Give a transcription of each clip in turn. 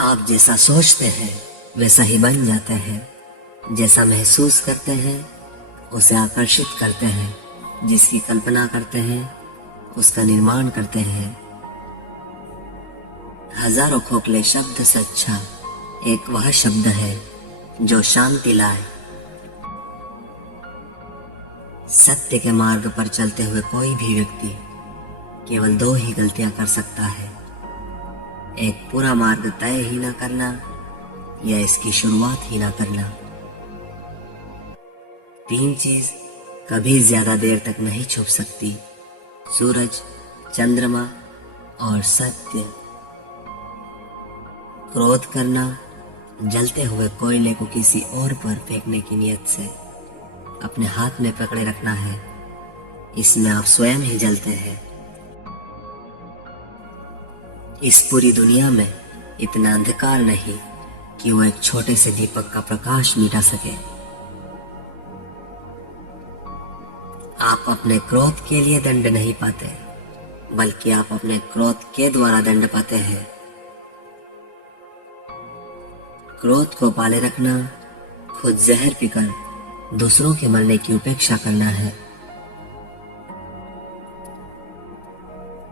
आप जैसा सोचते हैं वैसा ही बन जाते हैं। जैसा महसूस करते हैं उसे आकर्षित करते हैं। जिसकी कल्पना करते हैं उसका निर्माण करते हैं। हजारों खोखले शब्द से अच्छा एक वह शब्द है जो शांति लाए। सत्य के मार्ग पर चलते हुए कोई भी व्यक्ति केवल दो ही गलतियां कर सकता है, एक पूरा मार्ग तय ही ना करना या इसकी शुरुआत ही ना करना। तीन चीज कभी ज्यादा देर तक नहीं छुप सकती, सूरज, चंद्रमा और सत्य। क्रोध करना, जलते हुए कोयले को किसी और पर फेंकने की नियत से अपने हाथ में पकड़े रखना है, इसमें आप स्वयं ही जलते हैं। इस पूरी दुनिया में इतना अंधकार नहीं कि वो एक छोटे से दीपक का प्रकाश मिटा सके। आप अपने क्रोध के लिए दंड नहीं पाते, बल्कि आप अपने क्रोध के द्वारा दंड पाते हैं। क्रोध को पाले रखना खुद जहर पीकर दूसरों के मरने की उपेक्षा करना है।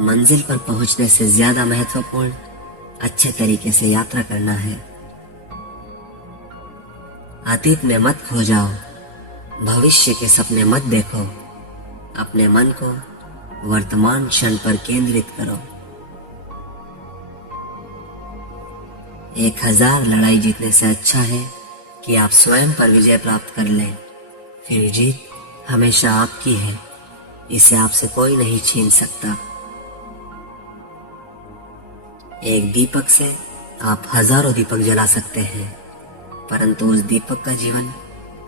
मंजिल पर पहुंचने से ज्यादा महत्वपूर्ण अच्छे तरीके से यात्रा करना है। अतीत में मत खो जाओ, भविष्य के सपने मत देखो, अपने मन को वर्तमान क्षण पर केंद्रित करो। 1000 लड़ाई जीतने से अच्छा है कि आप स्वयं पर विजय प्राप्त कर लें। फिर जीत हमेशा आपकी है, इसे आपसे कोई नहीं छीन सकता। एक दीपक से आप हजारों दीपक जला सकते हैं, परंतु उस दीपक का जीवन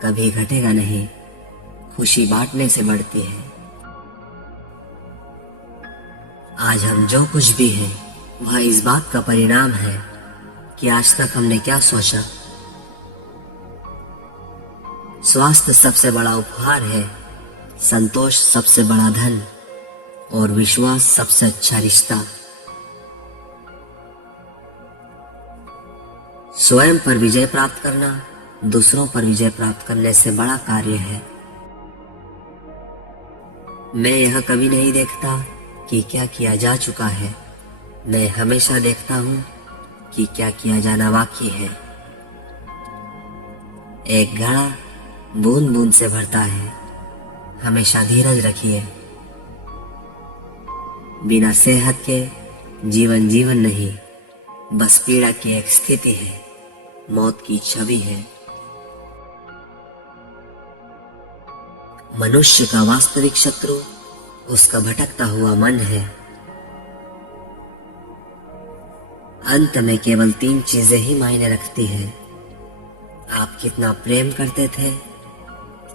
कभी घटेगा नहीं। खुशी बांटने से बढ़ती है। आज हम जो कुछ भी हैं वह इस बात का परिणाम है कि आज तक हमने क्या सोचा। स्वास्थ्य सबसे बड़ा उपहार है, संतोष सबसे बड़ा धन और विश्वास सबसे अच्छा रिश्ता। स्वयं पर विजय प्राप्त करना दूसरों पर विजय प्राप्त करने से बड़ा कार्य है। मैं यह कभी नहीं देखता कि क्या किया जा चुका है, मैं हमेशा देखता हूं कि क्या किया जाना बाकी है। एक घड़ा बूंद बूंद से भरता है, हमेशा धीरज रखिए। बिना सेहत के जीवन जीवन नहीं, बस पीड़ा की एक स्थिति है, मौत की छवि है। मनुष्य का वास्तविक शत्रु उसका भटकता हुआ मन है। अंत में केवल 3 चीजें ही मायने रखती हैं। आप कितना प्रेम करते थे,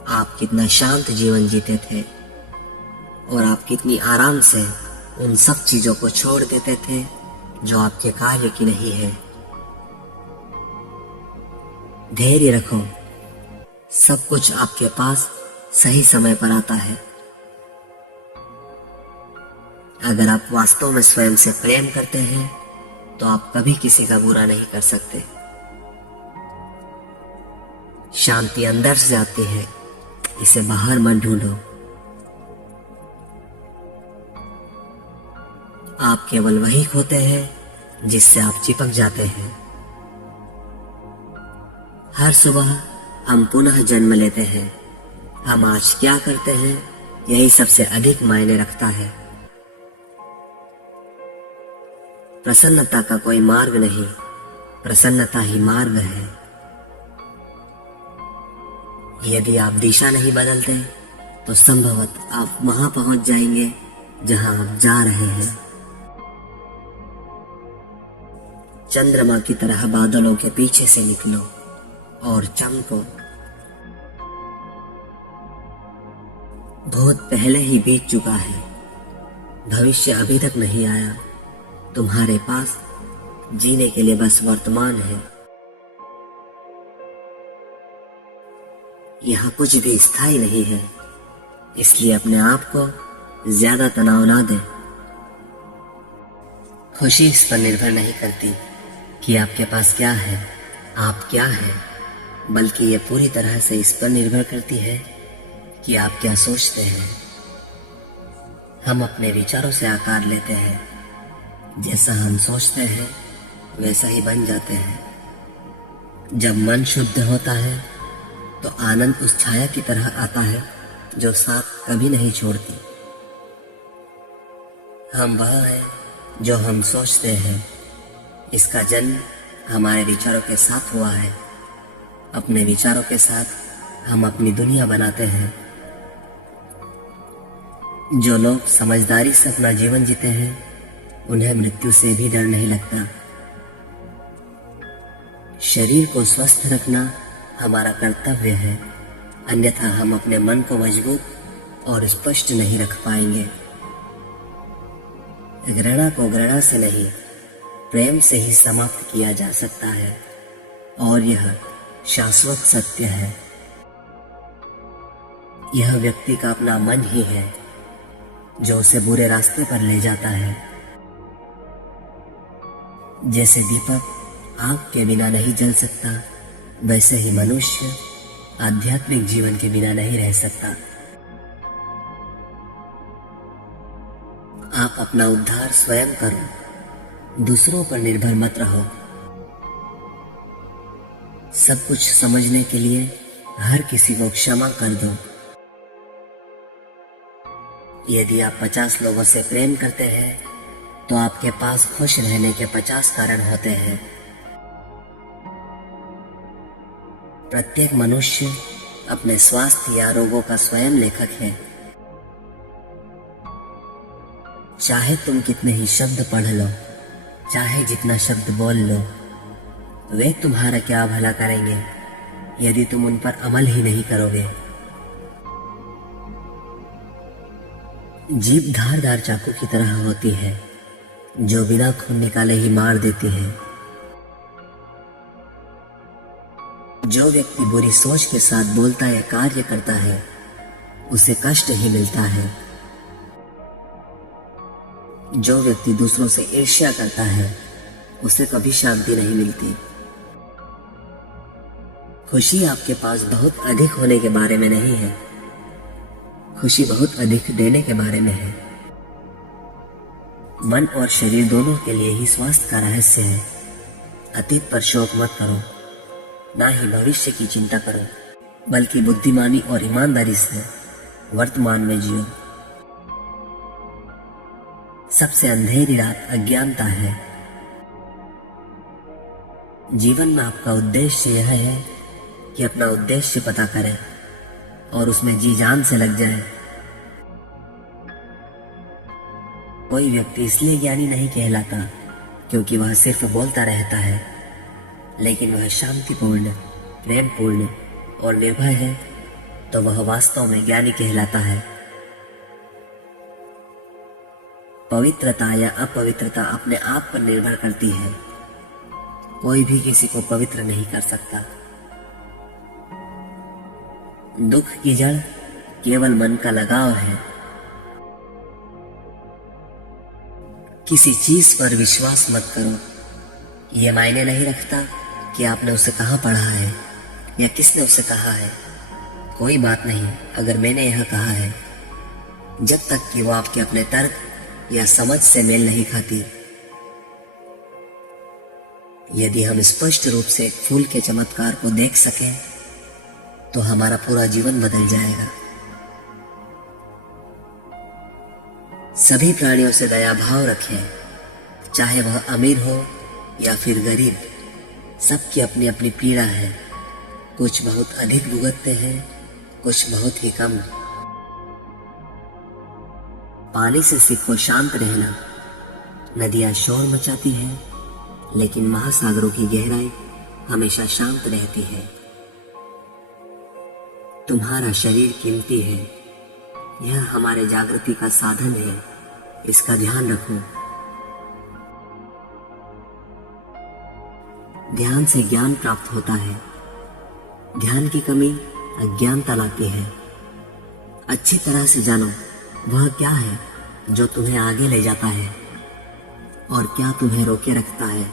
आप कितना शांत जीवन जीते थे और आप कितनी आराम से उन सब चीजों को छोड़ देते थे जो आपके कार्य की नहीं है। धैर्य रखो, सब कुछ आपके पास सही समय पर आता है। अगर आप वास्तव में स्वयं से प्रेम करते हैं तो आप कभी किसी का बुरा नहीं कर सकते। शांति अंदर से आती है, इसे बाहर मत ढूंढो। आप केवल वही खोते हैं जिससे आप चिपक जाते हैं। हर सुबह हम पुनः जन्म लेते हैं। हम आज क्या करते हैं यही सबसे अधिक मायने रखता है। प्रसन्नता का कोई मार्ग नहीं, प्रसन्नता ही मार्ग है। यदि आप दिशा नहीं बदलते तो संभवतः आप वहां पहुंच जाएंगे जहां आप जा रहे हैं। चंद्रमा की तरह बादलों के पीछे से निकलो और चमको। बहुत पहले ही बीत चुका है, भविष्य अभी तक नहीं आया। तुम्हारे पास जीने के लिए बस वर्तमान है। यहाँ कुछ भी स्थायी नहीं है, इसलिए अपने आप को ज्यादा तनाव ना दें। खुशी इस पर निर्भर नहीं करती कि आपके पास क्या है, आप क्या है, बल्कि ये पूरी तरह से इस पर निर्भर करती है कि आप क्या सोचते हैं। हम अपने विचारों से आकार लेते हैं। जैसा हम सोचते हैं वैसा ही बन जाते हैं। जब मन शुद्ध होता है तो आनंद उस छाया की तरह आता है जो साथ कभी नहीं छोड़ती। हम वह हैं जो हम सोचते हैं। इसका जन्म हमारे विचारों के साथ हुआ है। अपने विचारों के साथ हम अपनी दुनिया बनाते हैं। जो लोग समझदारी से अपना जीवन जीते हैं उन्हें मृत्यु से भी डर नहीं लगता। शरीर को स्वस्थ रखना हमारा कर्तव्य है, अन्यथा हम अपने मन को मजबूत और स्पष्ट नहीं रख पाएंगे। घृणा को घृणा से नहीं, प्रेम से ही समाप्त किया जा सकता है, और यह शाश्वत सत्य है। यह व्यक्ति का अपना मन ही है जो उसे बुरे रास्ते पर ले जाता है। जैसे दीपक आग के बिना नहीं जल सकता, वैसे ही मनुष्य आध्यात्मिक जीवन के बिना नहीं रह सकता। आप अपना उद्धार स्वयं करो, दूसरों पर निर्भर मत रहो। सब कुछ समझने के लिए हर किसी को क्षमा कर दो। यदि आप 50 लोगों से प्रेम करते हैं तो आपके पास खुश रहने के 50 कारण होते हैं। प्रत्येक मनुष्य अपने स्वास्थ्य या रोगों का स्वयं लेखक है। चाहे तुम कितने ही शब्द पढ़ लो, चाहे जितना शब्द बोल लो, वे तुम्हारा क्या भला करेंगे यदि तुम उन पर अमल ही नहीं करोगे। जीभ धारदार चाकू की तरह होती है जो बिना खून निकाले ही मार देती है। जो व्यक्ति बुरी सोच के साथ बोलता या कार्य करता है उसे कष्ट ही मिलता है। जो व्यक्ति दूसरों से ईर्ष्या करता है उसे कभी शांति नहीं मिलती। खुशी आपके पास बहुत अधिक होने के बारे में नहीं है, खुशी बहुत अधिक देने के बारे में है। मन और शरीर दोनों के लिए ही स्वास्थ्य का रहस्य है। अतीत पर शोक मत करो, ना ही भविष्य की चिंता करो, बल्कि बुद्धिमानी और ईमानदारी से वर्तमान में जियो। सबसे अंधेरी रात अज्ञानता है। जीवन में आपका उद्देश्य यह है कि अपना उद्देश्य पता करें और उसमें जी जान से लग जाए। कोई व्यक्ति इसलिए ज्ञानी नहीं कहलाता क्योंकि वह सिर्फ बोलता रहता है, लेकिन वह शांतिपूर्ण, प्रेमपूर्ण और निर्भय है तो वह वास्तव में ज्ञानी कहलाता है। पवित्रता या अपवित्रता अपने आप पर निर्भर करती है। कोई भी किसी को पवित्र नहीं कर सकता। दुख की जड़ केवल मन का लगाव है। किसी चीज पर विश्वास मत करो। यह मायने नहीं रखता कि आपने उसे कहाँ पढ़ा है या किसने उसे कहा है। कोई बात नहीं अगर मैंने यह कहा है, जब तक कि वो आपके अपने तर्क या समझ से मेल नहीं खाती। यदि हम स्पष्ट रूप से एक फूल के चमत्कार को देख सकें तो हमारा पूरा जीवन बदल जाएगा। सभी प्राणियों से दया भाव रखें, चाहे वह अमीर हो या फिर गरीब। सबकी अपनी अपनी पीड़ा है। कुछ बहुत अधिक भुगतते हैं, कुछ बहुत ही कम। पानी से सीखो शांत रहना। नदियां शोर मचाती हैं, लेकिन महासागरों की गहराई हमेशा शांत रहती है। तुम्हारा शरीर कीमती है। यह हमारे जागृति का साधन है, इसका ध्यान रखो। ध्यान से ज्ञान प्राप्त होता है। ध्यान की कमी अज्ञानता लाती है। अच्छी तरह से जानो वह क्या है जो तुम्हें आगे ले जाता है और क्या तुम्हें रोके रखता है।